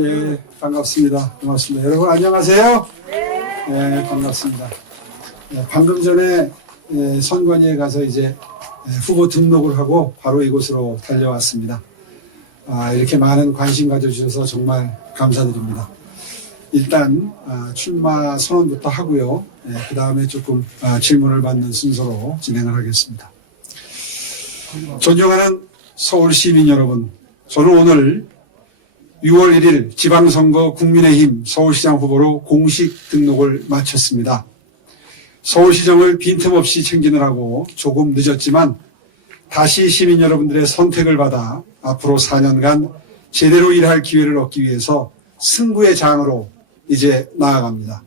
예, 반갑습니다. 고맙습니다. 여러분 안녕하세요. 네, 반갑습니다. 예, 방금 전에 선관위에 가서 이제 후보 등록을 하고 바로 이곳으로 달려왔습니다. 이렇게 많은 관심 가져주셔서 정말 감사드립니다. 일단 출마 선언부터 하고요. 그 다음에 조금 질문을 받는 순서로 진행을 하겠습니다. 존경하는 서울 시민 여러분, 저는 오늘 6월 1일 지방선거 국민의힘 서울시장 후보로 공식 등록을 마쳤습니다. 서울시정을 빈틈없이 챙기느라고 조금 늦었지만 다시 시민 여러분들의 선택을 받아 앞으로 4년간 제대로 일할 기회를 얻기 위해서 승부의 장으로 이제 나아갑니다.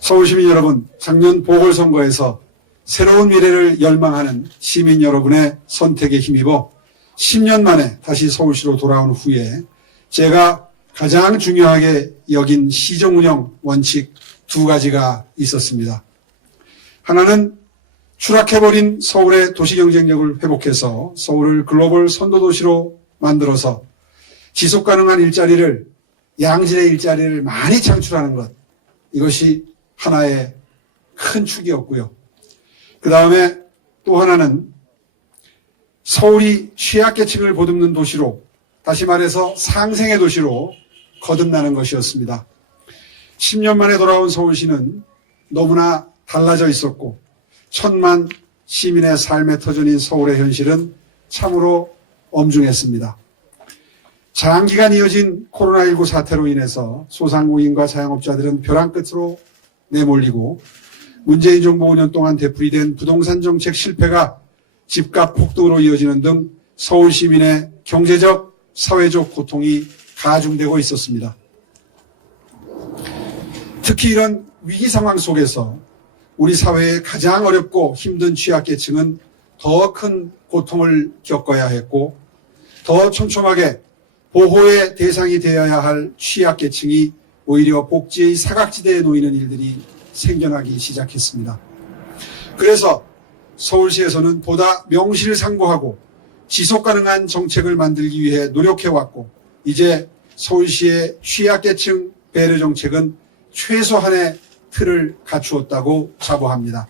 서울시민 여러분, 작년 보궐선거에서 새로운 미래를 열망하는 시민 여러분의 선택에 힘입어 10년 만에 다시 서울시로 돌아온 후에 제가 가장 중요하게 여긴 시정운영 원칙 2가지가 있었습니다. 하나는 추락해버린 서울의 도시경쟁력을 회복해서 서울을 글로벌 선도도시로 만들어서 지속가능한 일자리를, 양질의 일자리를 많이 창출하는 것, 이것이 하나의 큰 축이었고요. 그 다음에 또 하나는 서울이 취약계층을 보듬는 도시로, 다시 말해서 상생의 도시로 거듭나는 것이었습니다. 10년 만에 돌아온 서울시는 너무나 달라져 있었고 1,000만 시민의 삶의 터전인 서울의 현실은 참으로 엄중했습니다. 장기간 이어진 코로나19 사태로 인해서 소상공인과 자영업자들은 벼랑 끝으로 내몰리고 문재인 정부 5년 동안 되풀이된 부동산 정책 실패가 집값 폭등으로 이어지는 등 서울 시민의 경제적, 사회적 고통이 가중되고 있었습니다. 특히 이런 위기 상황 속에서 우리 사회의 가장 어렵고 힘든 취약계층은 더 큰 고통을 겪어야 했고 더 촘촘하게 보호의 대상이 되어야 할 취약계층이 오히려 복지의 사각지대에 놓이는 일들이 생겨나기 시작했습니다. 그래서 서울시에서는 보다 명실상부하고 지속가능한 정책을 만들기 위해 노력해왔고 이제 서울시의 취약계층 배려 정책은 최소한의 틀을 갖추었다고 자부합니다.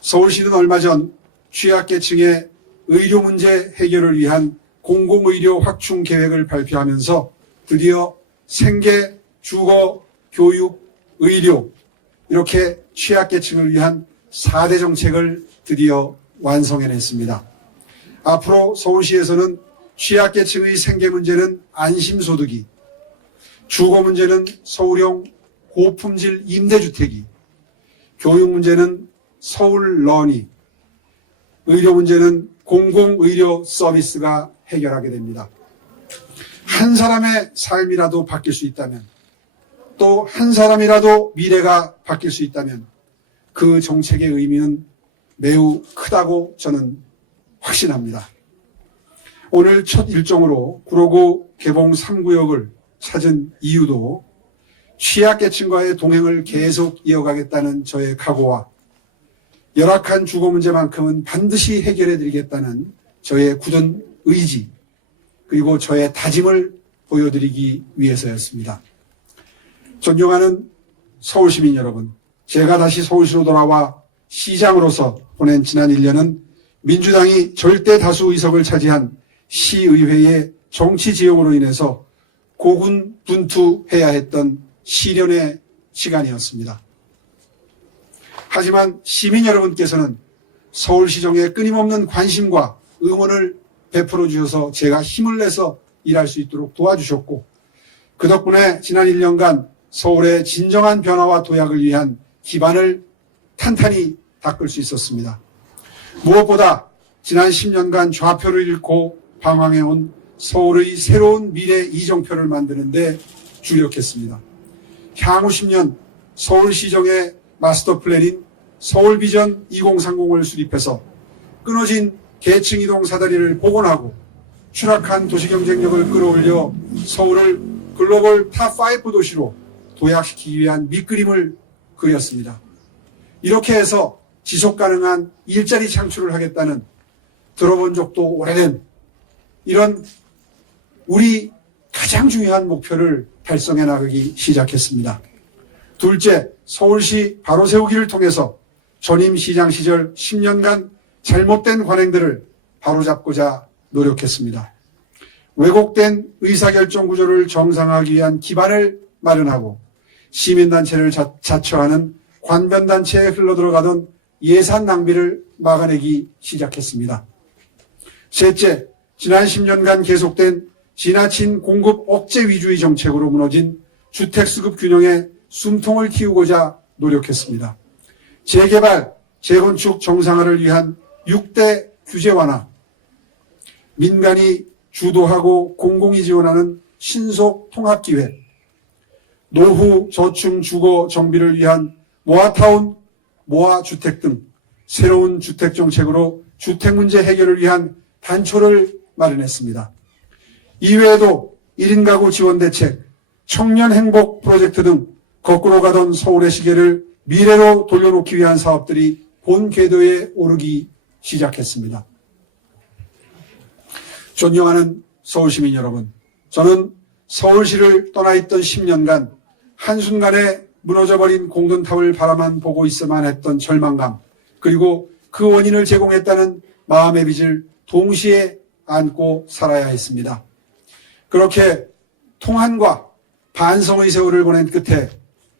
서울시는 얼마 전 취약계층의 의료 문제 해결을 위한 공공의료 확충 계획을 발표하면서 드디어 생계, 주거, 교육, 의료 이렇게 취약계층을 위한 4대 정책을 드디어 완성해냈습니다. 앞으로 서울시에서는 취약계층의 생계 문제는 안심소득이, 주거 문제는 서울형 고품질 임대주택이, 교육 문제는 서울런이, 의료 문제는 공공의료 서비스가 해결하게 됩니다. 한 사람의 삶이라도 바뀔 수 있다면, 또 한 사람이라도 미래가 바뀔 수 있다면 그 정책의 의미는 매우 크다고 저는 확신합니다. 오늘 첫 일정으로 구로구 개봉 3구역을 찾은 이유도 취약계층과의 동행을 계속 이어가겠다는 저의 각오와 열악한 주거 문제만큼은 반드시 해결해드리겠다는 저의 굳은 의지, 그리고 저의 다짐을 보여드리기 위해서였습니다. 존경하는 서울시민 여러분, 제가 다시 서울시로 돌아와 시장으로서 보낸 지난 1년은 민주당이 절대 다수 의석을 차지한 시의회의 정치 지형으로 인해서 고군분투해야 했던 시련의 시간이었습니다. 하지만 시민 여러분께서는 서울시정에 끊임없는 관심과 응원을 베풀어 주셔서 제가 힘을 내서 일할 수 있도록 도와주셨고 그 덕분에 지난 1년간 서울의 진정한 변화와 도약을 위한 기반을 탄탄히 닦을 수 있었습니다. 무엇보다 지난 10년간 좌표를 잃고 방황해온 서울의 새로운 미래 이정표를 만드는 데 주력했습니다. 향후 10년 서울시정의 마스터 플랜인 서울비전 2030을 수립해서 끊어진 계층이동 사다리를 복원하고 추락한 도시경쟁력을 끌어올려 서울을 글로벌 탑5 도시로 도약시키기 위한 밑그림을 그렸습니다. 이렇게 해서 지속가능한 일자리 창출을 하겠다는 들어본 적도 오래된 이런 우리 가장 중요한 목표를 달성해 나가기 시작했습니다. 둘째, 서울시 바로 세우기를 통해서 전임 시장 시절 10년간 잘못된 관행들을 바로잡고자 노력했습니다. 왜곡된 의사결정 구조를 정상화하기 위한 기반을 마련하고 시민단체를 자처하는 관변단체에 흘러들어가던 예산 낭비를 막아내기 시작했습니다. 셋째, 지난 10년간 계속된 지나친 공급 억제 위주의 정책으로 무너진 주택수급 균형에 숨통을 틔우고자 노력했습니다. 재개발, 재건축 정상화를 위한 6대 규제 완화, 민간이 주도하고 공공이 지원하는 신속 통합기획, 노후 저층 주거 정비를 위한 모아타운, 모아주택 등 새로운 주택정책으로 주택문제 해결을 위한 단초를 마련했습니다. 이외에도 1인 가구 지원 대책, 청년 행복 프로젝트 등 거꾸로 가던 서울의 시계를 미래로 돌려놓기 위한 사업들이 본 궤도에 오르기 시작했습니다. 존경하는 서울시민 여러분, 저는 서울시를 떠나 있던 10년간 한순간에 무너져버린 공든탑을 바라만 보고 있어만 했던 절망감, 그리고 그 원인을 제공했다는 마음의 빚을 동시에 안고 살아야 했습니다. 그렇게 통한과 반성의 세월을 보낸 끝에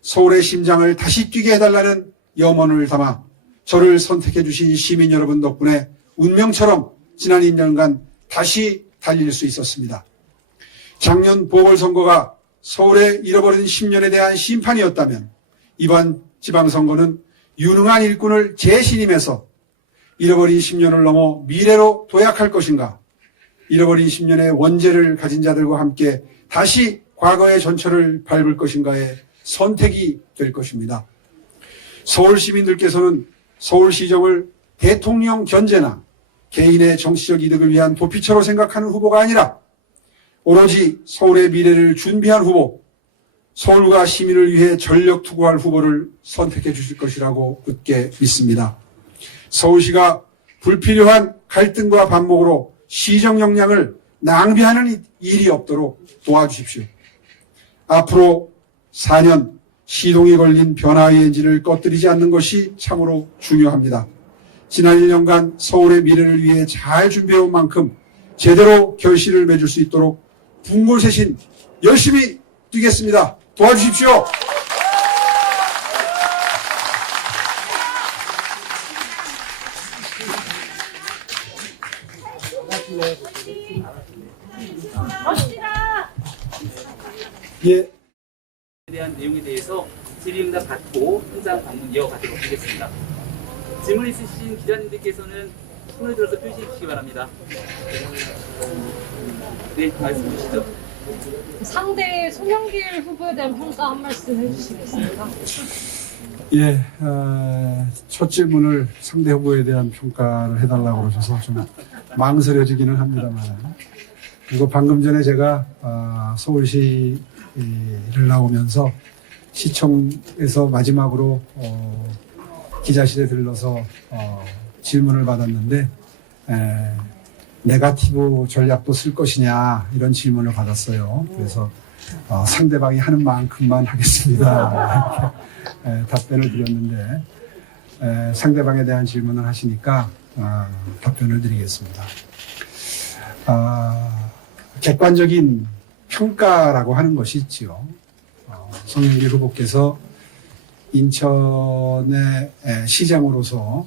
서울의 심장을 다시 뛰게 해달라는 염원을 담아 저를 선택해 주신 시민 여러분 덕분에 운명처럼 지난 2년간 다시 달릴 수 있었습니다. 작년 보궐선거가 서울의 잃어버린 10년에 대한 심판이었다면 이번 지방선거는 유능한 일꾼을 재신임해서 잃어버린 10년을 넘어 미래로 도약할 것인가, 잃어버린 10년의 원죄를 가진 자들과 함께 다시 과거의 전철을 밟을 것인가의 선택이 될 것입니다. 서울 시민들께서는 서울시정을 대통령 견제나 개인의 정치적 이득을 위한 도피처로 생각하는 후보가 아니라 오로지 서울의 미래를 준비한 후보, 서울과 시민을 위해 전력 투구할 후보를 선택해 주실 것이라고 굳게 믿습니다. 서울시가 불필요한 갈등과 반목으로 시정 역량을 낭비하는 일이 없도록 도와주십시오. 앞으로 4년 시동이 걸린 변화의 엔진을 꺼뜨리지 않는 것이 참으로 중요합니다. 지난 1년간 서울의 미래를 위해 잘 준비해온 만큼 제대로 결실을 맺을 수 있도록 분골쇄신 열심히 뛰겠습니다. 도와주십시오. 예. 대한 내용에 대해서 질의응답 받고 현장 방문 이어가도록 하겠습니다. 질문 있으신 기자님들께서는 손을 들어서 표시해 주시기 바랍니다. 네, 말씀 주시죠. 상대 송영길 후보에 대한 평가 한 말씀 해주시겠습니까? 예, 첫 질문을 상대 후보에 대한 평가를 해달라고 그러셔서 좀 망설여지기는 합니다만, 그리고 방금 전에 제가 서울시를 나오면서 시청에서 마지막으로 기자실에 들러서 질문을 받았는데, 네거티브 전략도 쓸 것이냐 이런 질문을 받았어요. 그래서 상대방이 하는 만큼만 하겠습니다. 이렇게 답변을 드렸는데, 상대방에 대한 질문을 하시니까 답변을 드리겠습니다. 객관적인 평가라고 하는 것이 있지요. 송영길 후보께서 인천의 시장으로서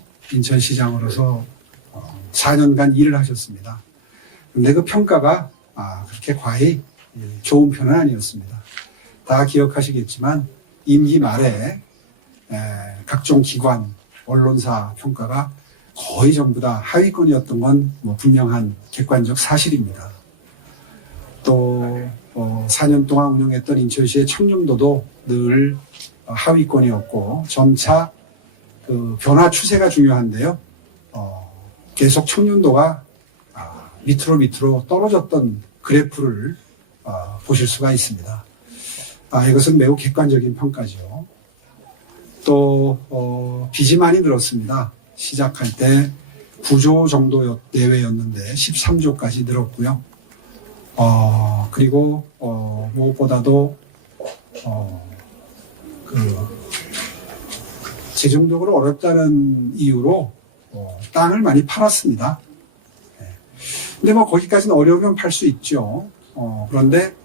4년간 일을 하셨습니다. 근데 그 평가가 그렇게 과히 좋은 편은 아니었습니다. 다 기억하시겠지만 임기 말에 각종 기관, 언론사 평가가 거의 전부 다 하위권이었던 건 분명한 객관적 사실입니다. 또 4년 동안 운영했던 인천시의 청렴도도 늘 하위권이었고, 점차 그 변화 추세가 중요한데요. 계속 청렴도가 밑으로 떨어졌던 그래프를 보실 수가 있습니다. 이것은 매우 객관적인 평가죠. 또 빚이 많이 늘었습니다. 시작할 때 9조 정도 내외였는데 13조까지 늘었고요. 그리고 무엇보다도 재정적으로 어렵다는 이유로 땅을 많이 팔았습니다. 근데 뭐 거기까지는 어려우면 팔 수 있죠. 그런데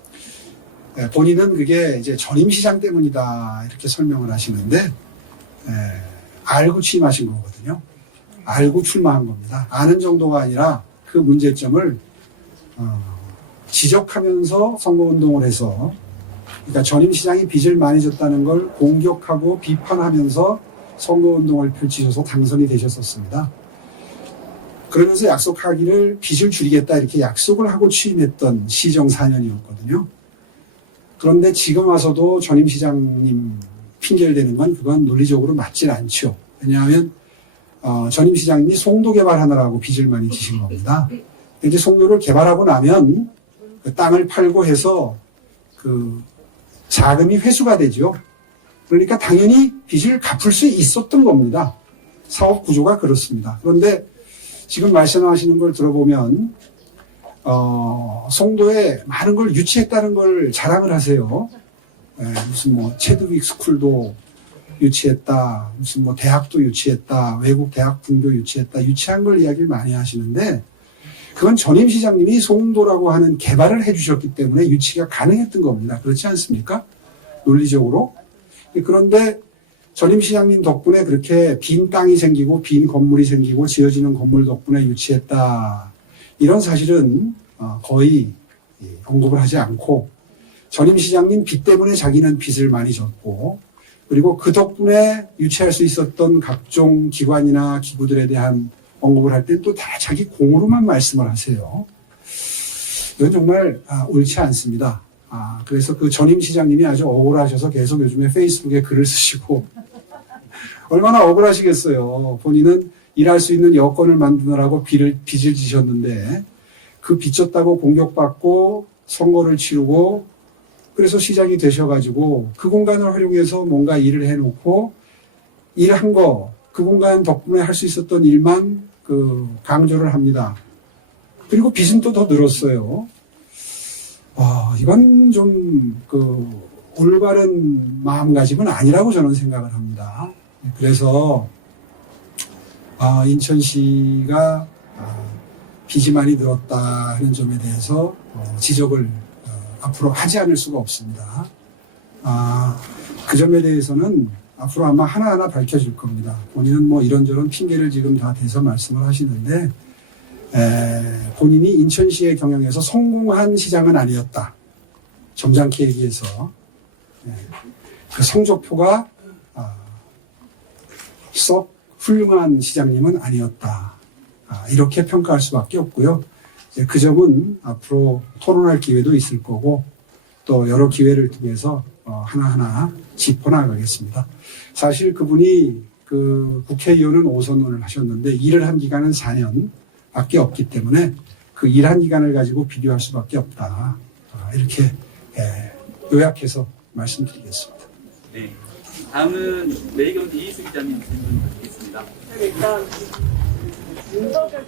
본인은 그게 이제 전임시장 때문이다 이렇게 설명을 하시는데 알고 취임하신 거거든요. 알고 출마한 겁니다. 아는 정도가 아니라 그 문제점을 지적하면서 선거운동을 해서, 그러니까 전임시장이 빚을 많이 졌다는 걸 공격하고 비판하면서 선거운동을 펼치셔서 당선이 되셨었습니다. 그러면서 약속하기를 빚을 줄이겠다 이렇게 약속을 하고 취임했던 시정 4년이었거든요. 그런데 지금 와서도 전임시장님 핑계를 대는 건 그건 논리적으로 맞질 않죠. 왜냐하면 전임시장님이 송도 개발하느라고 빚을 많이 지신 겁니다. 이제 송도를 개발하고 나면 그 땅을 팔고 해서 그 자금이 회수가 되죠. 그러니까 당연히 빚을 갚을 수 있었던 겁니다. 사업 구조가 그렇습니다. 그런데 지금 말씀하시는 걸 들어보면 송도에 많은 걸 유치했다는 걸 자랑을 하세요. 무슨 뭐 체드윅 스쿨도 유치했다, 무슨 뭐 대학도 유치했다, 외국 대학 분교 유치했다, 유치한 걸 이야기를 많이 하시는데 그건 전임시장님이 송도라고 하는 개발을 해주셨기 때문에 유치가 가능했던 겁니다. 그렇지 않습니까? 논리적으로. 그런데 전임시장님 덕분에 그렇게 빈 땅이 생기고 빈 건물이 생기고 지어지는 건물 덕분에 유치했다, 이런 사실은 거의 언급을 하지 않고, 전임시장님 빚 때문에 자기는 빚을 많이 졌고, 그리고 그 덕분에 유치할 수 있었던 각종 기관이나 기구들에 대한 언급을 할 때 또 다 자기 공으로만 말씀을 하세요. 이건 정말 옳지 않습니다. 그래서 그 전임시장님이 아주 억울하셔서 계속 요즘에 페이스북에 글을 쓰시고 얼마나 억울하시겠어요. 본인은 일할 수 있는 여건을 만드느라고 빚을 지셨는데 그 빚졌다고 공격받고 선거를 치르고, 그래서 시장이 되셔가지고 그 공간을 활용해서 뭔가 일을 해놓고 일한 거, 그 공간 덕분에 할 수 있었던 일만 강조를 합니다. 그리고 빚은 또 더 늘었어요. 이건 좀 올바른 마음가짐은 아니라고 저는 생각을 합니다. 그래서 인천시가 빚이 많이 늘었다는 점에 대해서 지적을 앞으로 하지 않을 수가 없습니다. 그 점에 대해서는 앞으로 아마 하나하나 밝혀질 겁니다. 본인은 뭐 이런저런 핑계를 지금 다 대서 말씀을 하시는데 본인이 인천시의 경영에서 성공한 시장은 아니었다. 점잖게 얘기해서 그 성적표가 썩 훌륭한 시장님은 아니었다. 이렇게 평가할 수밖에 없고요. 그 점은 앞으로 토론할 기회도 있을 거고 또 여러 기회를 통해서 하나하나 짚어나가겠습니다. 사실 그분이 국회의원은 5선언을 하셨는데 일을 한 기간은 4년밖에 없기 때문에 그 일한 기간을 가지고 비교할 수밖에 없다. 이렇게 요약해서 말씀드리겠습니다. 네. 다음은 레이건드 이희수 기자님 질문 드리겠습니다. 일단 윤석열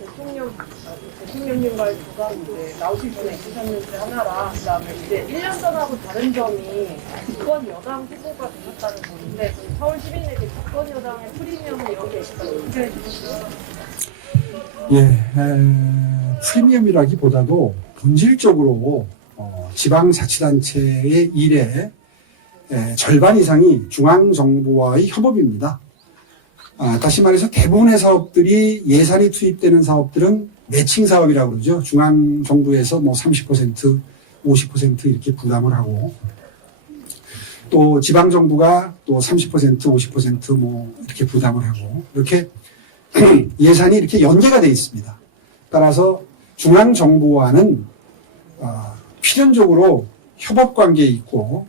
대통령님과의 교감 이제 나오실 전에 있으셨는지 하나랑, 그다음에 이제 1년 전하고 다른 점이 집권 여당 후보가 되셨다는 건데, 4월 10일에 집권 여당의 프리미엄은 이런 게 있다고 어떻게 해주셨어요? 프리미엄이라기보다도 본질적으로 지방자치단체의 일에 절반 이상이 중앙정부와의 협업입니다. 다시 말해서 대부분의 사업들이 예산이 투입되는 사업들은 매칭 사업이라고 그러죠. 중앙정부에서 뭐 30%, 50% 이렇게 부담을 하고 또 지방정부가 또 30%, 50% 뭐 이렇게 부담을 하고 이렇게 예산이 이렇게 연계가 되어 있습니다. 따라서 중앙정부와는 필연적으로 협업관계에 있고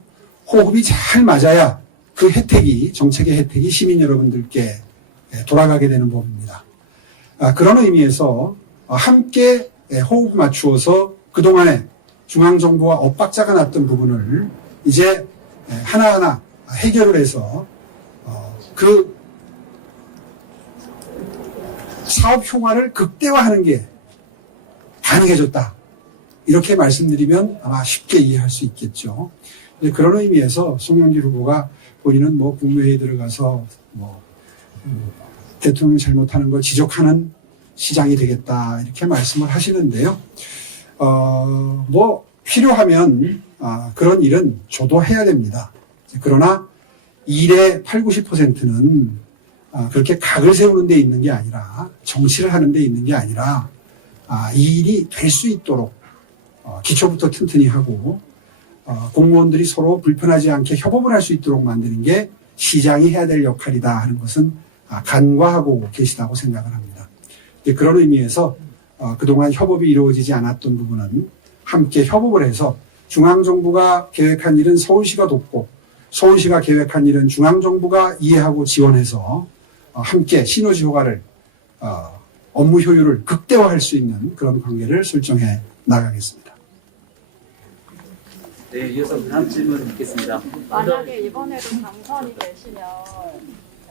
호흡이 잘 맞아야 그 혜택이, 정책의 혜택이 시민 여러분들께 돌아가게 되는 법입니다. 그런 의미에서 함께 호흡 맞추어서 그동안에 중앙정부와 엇박자가 났던 부분을 이제 하나하나 해결을 해서 그 사업 효과를 극대화하는 게 가능해졌다. 이렇게 말씀드리면 아마 쉽게 이해할 수 있겠죠. 그런 의미에서 송영길 후보가 본인은 뭐 국무회의 들어가서 뭐 대통령이 잘못하는 걸 지적하는 시장이 되겠다 이렇게 말씀을 하시는데요. 뭐 필요하면 그런 일은 저도 해야 됩니다. 그러나 일의 80, 90%는 그렇게 각을 세우는 데 있는 게 아니라 정치를 하는 데 있는 게 아니라 이 일이 될 수 있도록 기초부터 튼튼히 하고 공무원들이 서로 불편하지 않게 협업을 할 수 있도록 만드는 게 시장이 해야 될 역할이다 하는 것은 간과하고 계시다고 생각을 합니다. 그런 의미에서 그동안 협업이 이루어지지 않았던 부분은 함께 협업을 해서 중앙정부가 계획한 일은 서울시가 돕고 서울시가 계획한 일은 중앙정부가 이해하고 지원해서 함께 시너지 효과를 업무 효율을 극대화할 수 있는 그런 관계를 설정해 나가겠습니다. 네, 이어서 다음 질문 듣겠습니다. 만약에 이번에도 당선이 되시면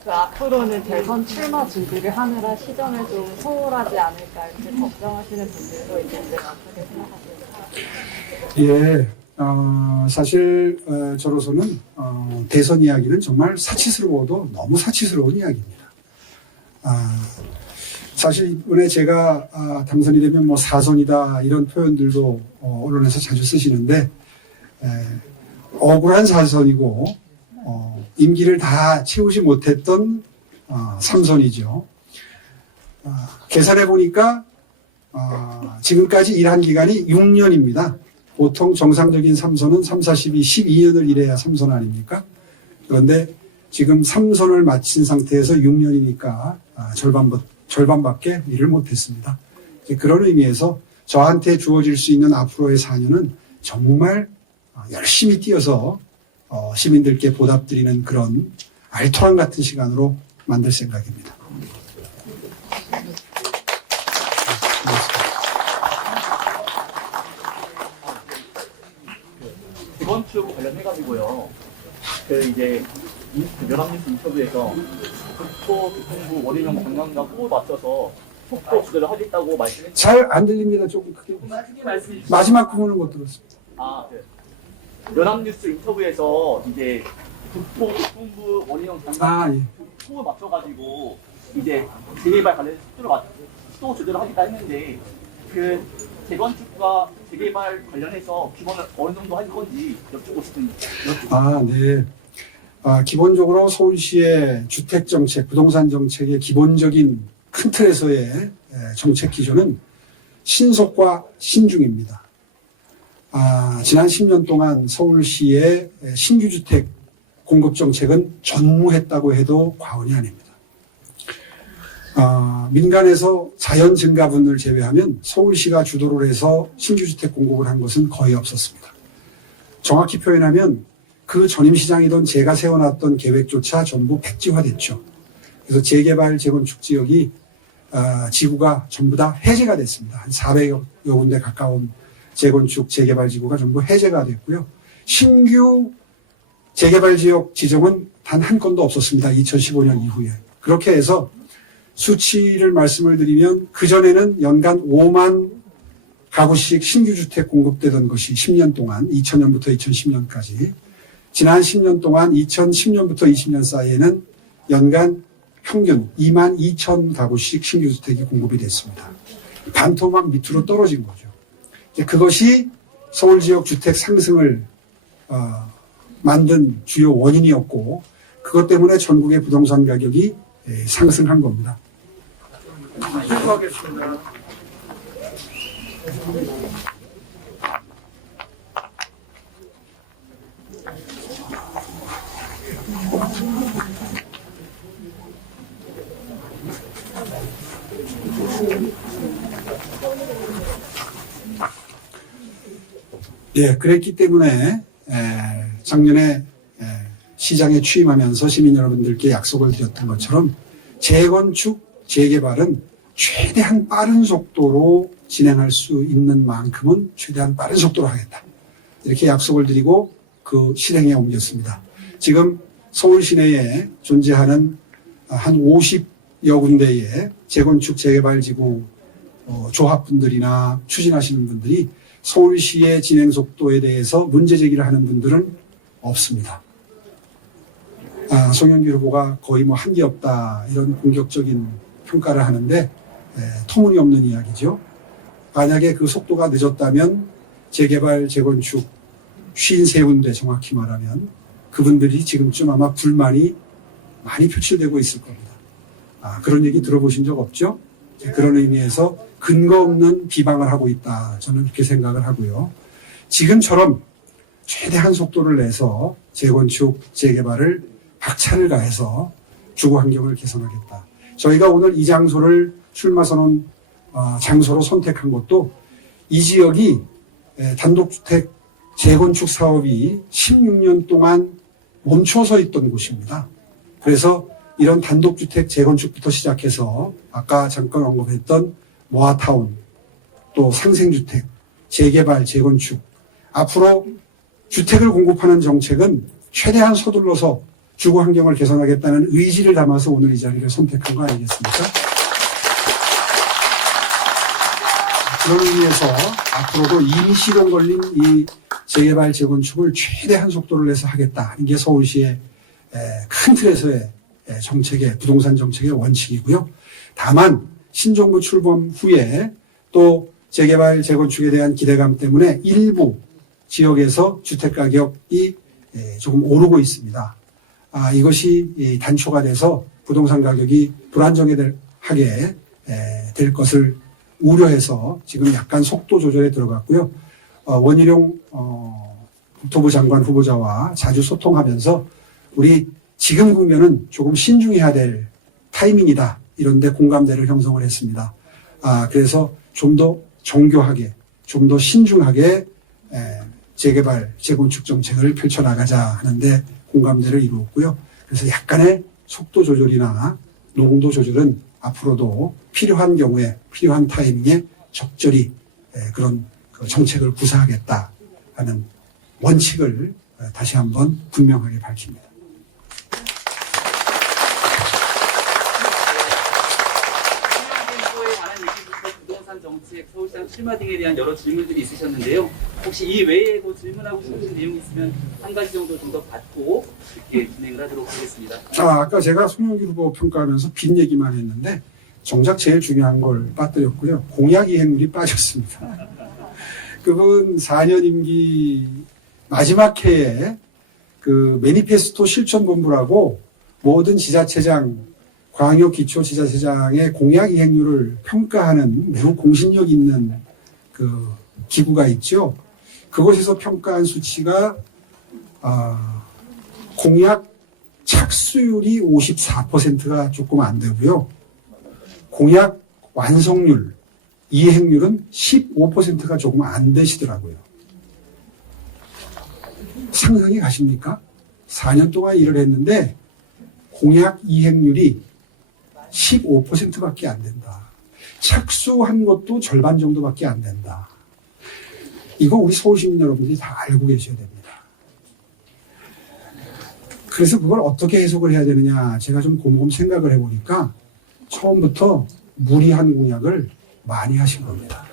그 앞으로는 대선 출마 준비를 하느라 시정을 좀 소홀하지 않을까 이렇게 걱정하시는 분들도 있는데 어떻게 생각하세요? 예, 사실 저로서는 대선 이야기는 정말 사치스러워도 너무 사치스러운 이야기입니다. 사실 이번에 제가 당선이 되면 뭐 사선이다 이런 표현들도 언론에서 자주 쓰시는데 억울한 사선이고 임기를 다 채우지 못했던 삼선이죠. 계산해 보니까 지금까지 일한 기간이 6년입니다. 보통 정상적인 삼선은 3, 40이 12년을 일해야 삼선 아닙니까? 그런데 지금 삼선을 마친 상태에서 6년이니까 절반밖에 일을 못했습니다. 그런 의미에서 저한테 주어질 수 있는 앞으로의 4년은 정말 열심히 뛰어서 시민들께 보답드리는 그런 알토란 같은 시간으로 만들 생각입니다. 기본축 관련해가지고요. 이제 연합뉴스 인터뷰에서 국토교통부 원희룡 관광과 호흡 맞춰서 속도 조절을 하겠다고 말씀했죠. 잘 안 들립니다. 조금 크게. 크게 말씀해 주시죠. 마지막 부분은 못 들었습니다. 네. 연합뉴스 인터뷰에서 이제 국토교통부 원희룡 관광 예. 호흡 맞춰가지고 이제 재개발 관련해서 속도 조절을 하겠다 했는데 그 재건축과 재개발 관련해서 기본을 어느 정도 할 건지 여쭙고 싶습니다. 네. 기본적으로 서울시의 주택정책, 부동산 정책의 기본적인 큰 틀에서의 정책 기조는 신속과 신중입니다. 지난 10년 동안 서울시의 신규주택 공급 정책은 전무했다고 해도 과언이 아닙니다. 민간에서 자연 증가분을 제외하면 서울시가 주도를 해서 신규주택 공급을 한 것은 거의 없었습니다. 정확히 표현하면 그 전임시장이던 제가 세워놨던 계획조차 전부 백지화됐죠. 그래서 재개발, 재건축 지역이 지구가 전부 다 해제가 됐습니다. 한 400여 군데 가까운 재건축, 재개발 지구가 전부 해제가 됐고요. 신규 재개발 지역 지정은 단 한 건도 없었습니다. 2015년 이후에. 그렇게 해서 수치를 말씀을 드리면 그전에는 연간 5만 가구씩 신규주택 공급되던 것이 10년 동안 2000년부터 2010년까지 지난 10년 동안 2010년부터 20년 사이에는 연간 평균 2만 2천 가구씩 신규주택이 공급이 됐습니다. 반토막 밑으로 떨어진 거죠. 그것이 서울지역 주택 상승을 만든 주요 원인이었고 그것 때문에 전국의 부동산 가격이 상승한 겁니다. 실수하겠습니다. 그랬기 때문에 작년에 시장에 취임하면서 시민 여러분들께 약속을 드렸던 것처럼 재건축, 재개발은 최대한 빠른 속도로 진행할 수 있는 만큼은 최대한 빠른 속도로 하겠다. 이렇게 약속을 드리고 그 실행에 옮겼습니다. 지금 서울 시내에 존재하는 한 50여 군데의 재건축, 재개발 지구 조합분들이나 추진하시는 분들이 서울시의 진행 속도에 대해서 문제 제기를 하는 분들은 없습니다. 송영길 후보가 거의 뭐 한계 없다 이런 공격적인 평가를 하는데 터무니없는 이야기죠. 만약에 그 속도가 늦었다면 재개발, 재건축 53군데 정확히 말하면 그분들이 지금쯤 아마 불만이 많이 표출되고 있을 겁니다. 그런 얘기 들어보신 적 없죠? 그런 의미에서 근거 없는 비방을 하고 있다. 저는 그렇게 생각을 하고요. 지금처럼 최대한 속도를 내서 재건축, 재개발을 박차를 가해서 주거 환경을 개선하겠다. 저희가 오늘 이 장소를 출마선언 장소로 선택한 것도 이 지역이 단독주택 재건축 사업이 16년 동안 멈춰서 있던 곳입니다. 그래서 이런 단독주택 재건축부터 시작해서 아까 잠깐 언급했던 모아타운, 또 상생주택, 재개발, 재건축, 앞으로 주택을 공급하는 정책은 최대한 서둘러서 주거 환경을 개선하겠다는 의지를 담아서 오늘 이 자리를 선택한 거 아니겠습니까? 그런 의미에서 앞으로도 임시로 걸린 이 재개발, 재건축을 최대한 속도를 내서 하겠다. 이게 서울시의 큰 틀에서의 정책의, 부동산 정책의 원칙이고요. 다만 신정부 출범 후에 또 재개발, 재건축에 대한 기대감 때문에 일부 지역에서 주택가격이 조금 오르고 있습니다. 이것이 단초가 돼서 부동산 가격이 불안정하게 될 것을 우려해서 지금 약간 속도 조절에 들어갔고요. 원희룡 국토부 장관 후보자와 자주 소통하면서 우리 지금 국면은 조금 신중해야 될 타이밍이다. 이런데 공감대를 형성을 했습니다. 그래서 좀 더 정교하게, 좀 더 신중하게 재개발, 재건축 정책을 펼쳐나가자 하는데 공감대를 이루었고요. 그래서 약간의 속도 조절이나 농도 조절은 앞으로도 필요한 경우에, 필요한 타이밍에 적절히 그런 정책을 구사하겠다 하는 원칙을 다시 한번 분명하게 밝힙니다. 후보에 관한 얘기부터 부동산 정책, 서울시장 출마 등에 대한 여러 질문들이 있으셨는데요. 혹시 이 외에 뭐 질문하고 싶으신 내용이 있으면 한 가지 정도 좀 더 받고 이렇게 진행을 하도록 하겠습니다. 아까 제가 송영길 후보 평가하면서 빈 얘기만 했는데 정작 제일 중요한 걸 빠뜨렸고요. 공약 이행률이 빠졌습니다. 그분 4년 임기 마지막 해에 그 매니페스토 실천본부라고 모든 지자체장, 광역기초지자체장의 공약 이행률을 평가하는 매우 공신력 있는 그 기구가 있죠. 그곳에서 평가한 수치가 공약 착수율이 54%가 조금 안 되고요. 공약 완성률, 이행률은 15%가 조금 안 되시더라고요. 상상이 가십니까? 4년 동안 일을 했는데 공약 이행률이 15%밖에 안 된다. 착수한 것도 절반 정도밖에 안 된다. 이거 우리 서울시민 여러분들이 다 알고 계셔야 됩니다. 그래서 그걸 어떻게 해석을 해야 되느냐 제가 좀 곰곰 생각을 해보니까 처음부터 무리한 공약을 많이 하신 겁니다.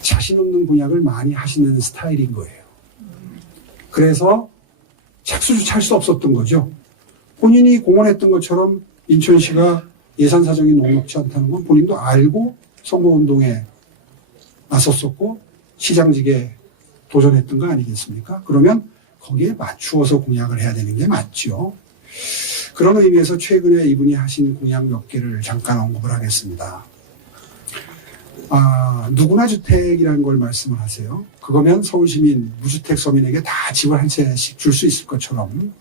자신 없는 공약을 많이 하시는 스타일인 거예요. 그래서 착수조차 할 수 없었던 거죠. 본인이 공언했던 것처럼 인천시가 예산 사정이 녹록지 않다는 건 본인도 알고 선거운동에 나섰었고 시장직에 도전했던 거 아니겠습니까? 그러면 거기에 맞추어서 공약을 해야 되는 게 맞죠. 그런 의미에서 최근에 이분이 하신 공약 몇 개를 잠깐 언급을 하겠습니다. 누구나 주택이라는 걸 말씀을 하세요. 그거면 서울시민, 무주택 서민에게 다 집을 한 채씩 줄 수 있을 것처럼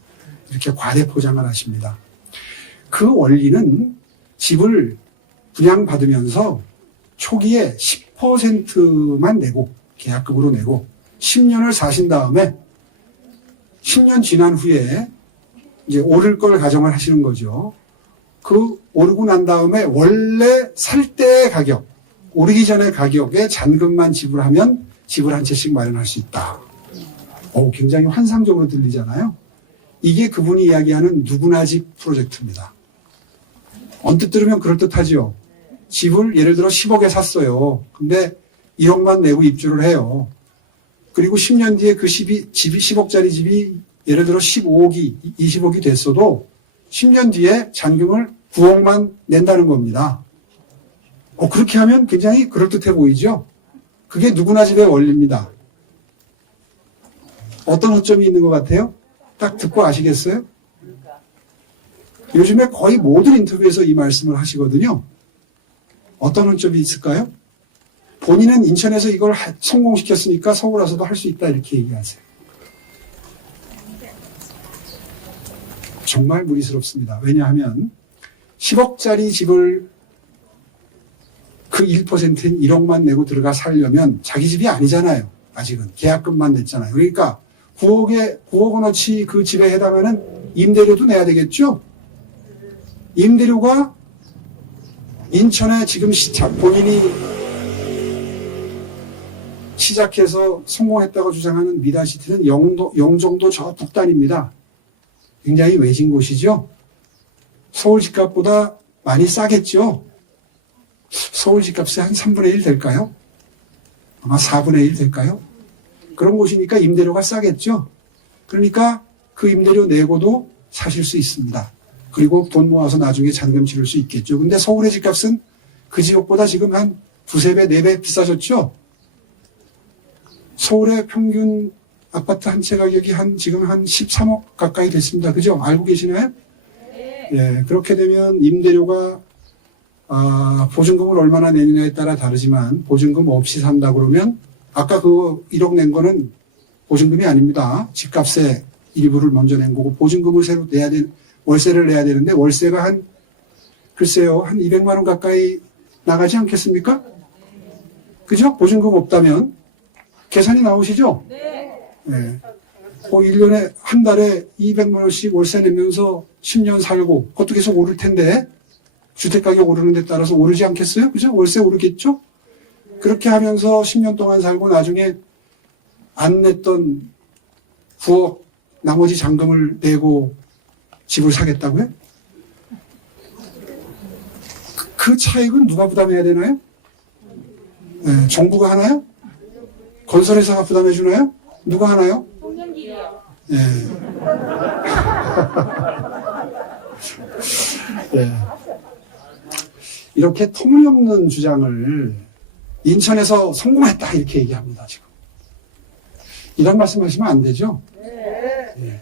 이렇게 과대 포장을 하십니다. 그 원리는 집을 분양받으면서 초기에 10%만 내고 계약금으로 내고 10년을 사신 다음에 10년 지난 후에 이제 오를 걸 가정을 하시는 거죠. 그 오르고 난 다음에 원래 살 때의 가격, 오르기 전의 가격에 잔금만 지불하면 집을 한 채씩 마련할 수 있다. 굉장히 환상적으로 들리잖아요. 이게 그분이 이야기하는 누구나 집 프로젝트입니다. 언뜻 들으면 그럴듯하죠. 집을 예를 들어 10억에 샀어요. 근데 1억만 내고 입주를 해요. 그리고 10년 뒤에 그 집이 10억짜리 집이 예를 들어 15억이, 20억이 됐어도 10년 뒤에 잔금을 9억만 낸다는 겁니다. 그렇게 하면 굉장히 그럴듯해 보이죠? 그게 누구나 집의 원리입니다. 어떤 허점이 있는 것 같아요? 딱 듣고 아시겠어요? 요즘에 거의 모든 인터뷰에서 이 말씀을 하시거든요. 어떤 허점이 있을까요? 본인은 인천에서 이걸 성공시켰으니까 서울 와서도 할 수 있다 이렇게 얘기하세요. 정말 무리스럽습니다. 왜냐하면 10억짜리 집을 그 1%인 1억만 내고 들어가 살려면 자기 집이 아니잖아요. 아직은 계약금만 냈잖아요. 그러니까 9억 원어치 그 집에 해당하는 임대료도 내야 되겠죠? 임대료가 인천에 지금 본인이 시작해서 성공했다고 주장하는 미다시티는 영종도 저 북단입니다. 굉장히 외진 곳이죠. 서울 집값보다 많이 싸겠죠. 서울 집값의 한 3분의 1 될까요? 아마 4분의 1 될까요? 그런 곳이니까 임대료가 싸겠죠. 그러니까 그 임대료 내고도 사실 수 있습니다. 그리고 돈 모아서 나중에 잔금 치를 수 있겠죠. 근데 서울의 집값은 그 지역보다 지금 한 두세 배, 네 배 비싸졌죠. 서울의 평균 아파트 한 채 가격이 지금 한 13억 가까이 됐습니다. 그죠? 알고 계시나요? 예, 그렇게 되면 임대료가 보증금을 얼마나 내느냐에 따라 다르지만 보증금 없이 산다 그러면 아까 그 1억 낸 거는 보증금이 아닙니다. 집값의 일부를 먼저 낸 거고 보증금을 새로 내야 월세를 내야 되는데 월세가 글쎄요, 한 200만 원 가까이 나가지 않겠습니까? 그죠? 보증금 없다면 계산이 나오시죠? 네. 1년에 한 달에 200만 원씩 월세 내면서 10년 살고 그것도 계속 오를 텐데 주택가격 오르는 데 따라서 오르지 않겠어요? 그죠? 월세 오르겠죠? 그렇게 하면서 10년 동안 살고 나중에 안 냈던 9억 나머지 잔금을 내고 집을 사겠다고요? 그 차익은 누가 부담해야 되나요? 네, 정부가 하나요? 건설회사가 부담해 주나요? 누가 하나요? 예. 예. 이렇게 터무니없는 주장을 인천에서 성공했다 이렇게 얘기합니다. 지금 이런 말씀하시면 안 되죠? 예.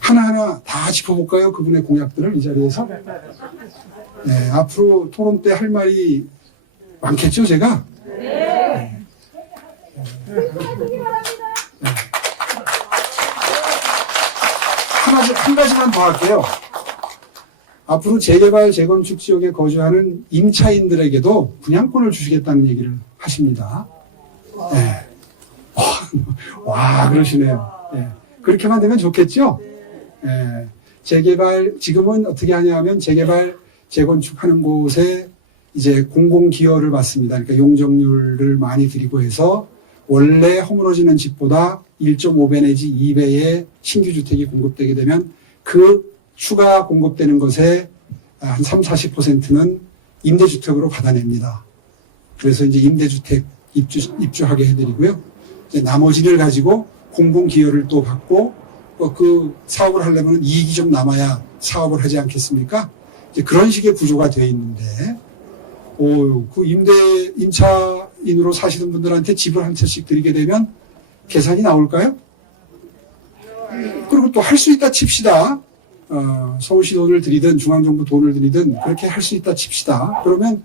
하나하나 다 짚어볼까요? 그분의 공약들을 이 자리에서. 예. 앞으로 토론 때 할 말이 많겠죠, 제가? 예. 한 가지만 더 할게요. 앞으로 재개발, 재건축 지역에 거주하는 임차인들에게도 분양권을 주시겠다는 얘기를 하십니다. 네. 와, 그러시네요. 네. 그렇게만 되면 좋겠죠? 네. 재개발, 지금은 어떻게 하냐 하면 재개발, 재건축하는 곳에 이제 공공기여를 받습니다. 그러니까 용적률을 많이 드리고 해서 원래 허물어지는 집보다 1.5배 내지 2배의 신규 주택이 공급되게 되면 그 추가 공급되는 것에 한 30-40%는 임대주택으로 받아냅니다. 그래서 이제 임대주택 입주하게 해드리고요. 이제 나머지를 가지고 공공기여를 또 받고 그 사업을 하려면 이익이 좀 남아야 사업을 하지 않겠습니까? 이제 그런 식의 구조가 되어 있는데 그 임차인으로 사시는 분들한테 집을 한 채씩 드리게 되면 계산이 나올까요? 그리고 또 할 수 있다 칩시다. 서울시 돈을 드리든 중앙정부 돈을 드리든 그렇게 할 수 있다 칩시다. 그러면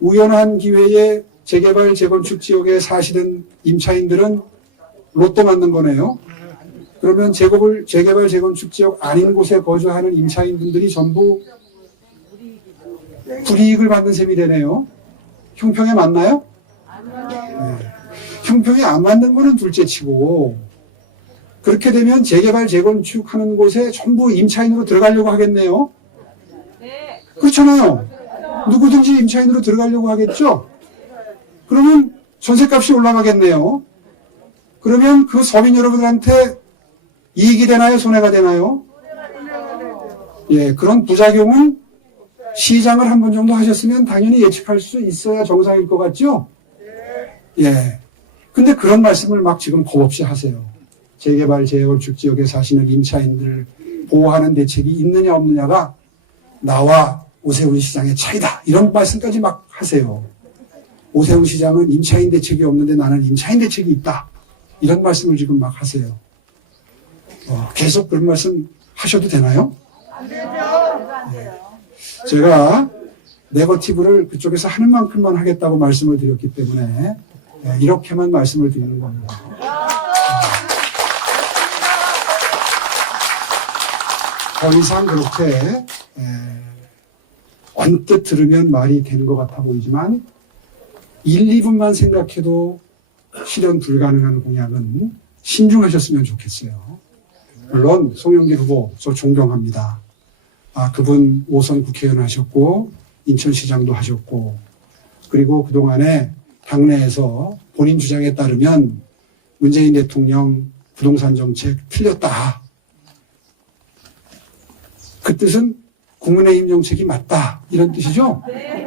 우연한 기회에 재개발, 재건축 지역에 사시는 임차인들은 로또 맞는 거네요. 그러면 재개발, 재건축 지역 아닌 곳에 거주하는 임차인분들이 전부 불이익을 받는 셈이 되네요. 형평에 맞나요? 네. 형평에 안 맞는 거는 둘째치고 그렇게 되면 재개발, 재건축하는 곳에 전부 임차인으로 들어가려고 하겠네요. 그렇잖아요. 누구든지 임차인으로 들어가려고 하겠죠. 그러면 전셋값이 올라가겠네요. 그러면 그 서민 여러분들한테 이익이 되나요? 손해가 되나요? 예, 그런 부작용은 시장을 한 번 정도 하셨으면 당연히 예측할 수 있어야 정상일 것 같죠? 예. 근데 그런 말씀을 막 지금 겁없이 하세요. 재개발, 재건축 지역에 사시는 임차인들 보호하는 대책이 있느냐 없느냐가 나와 오세훈 시장의 차이다. 이런 말씀까지 막 하세요. 오세훈 시장은 임차인 대책이 없는데 나는 임차인 대책이 있다. 이런 말씀을 지금 막 하세요. 계속 그런 말씀 하셔도 되나요? 제가 네거티브를 그쪽에서 하는 만큼만 하겠다고 말씀을 드렸기 때문에 이렇게만 말씀을 드리는 겁니다. 더 이상 그렇게 언뜻 들으면 말이 되는 것 같아 보이지만 1, 2분만 생각해도 실현 불가능한 공약은 신중하셨으면 좋겠어요. 물론 송영길 후보 저 존경합니다. 그분 5선 국회의원 하셨고 인천시장도 하셨고 그리고 그동안에 당내에서 본인 주장에 따르면 문재인 대통령 부동산 정책 틀렸다. 그 뜻은 국민의힘 정책이 맞다. 이런 뜻이죠? 네.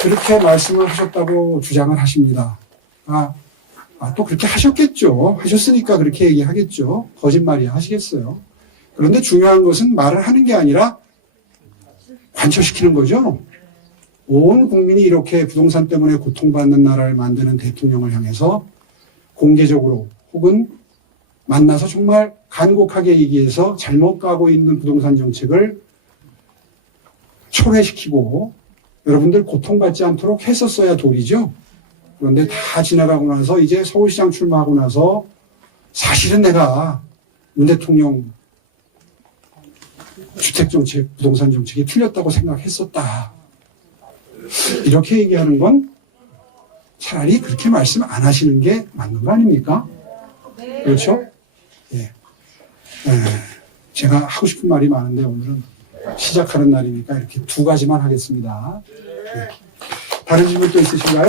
그렇게 말씀을 하셨다고 주장을 하십니다. 또 그렇게 하셨겠죠. 하셨으니까 그렇게 얘기하겠죠. 거짓말이야 하시겠어요. 그런데 중요한 것은 말을 하는 게 아니라 관철시키는 거죠. 온 국민이 이렇게 부동산 때문에 고통받는 나라를 만드는 대통령을 향해서 공개적으로 혹은 만나서 정말 간곡하게 얘기해서 잘못 가고 있는 부동산 정책을 철회시키고 여러분들 고통받지 않도록 했었어야 도리죠. 그런데 다 지나가고 나서 이제 서울시장 출마하고 나서 사실은 내가 문 대통령 주택정책, 부동산 정책이 틀렸다고 생각했었다. 이렇게 얘기하는 건 차라리 그렇게 말씀 안 하시는 게 맞는 거 아닙니까? 그렇죠? 예. 제가 하고 싶은 말이 많은데 오늘은 시작하는 날이니까 이렇게 두 가지만 하겠습니다. 예. 다른 질문 또 있으신가요?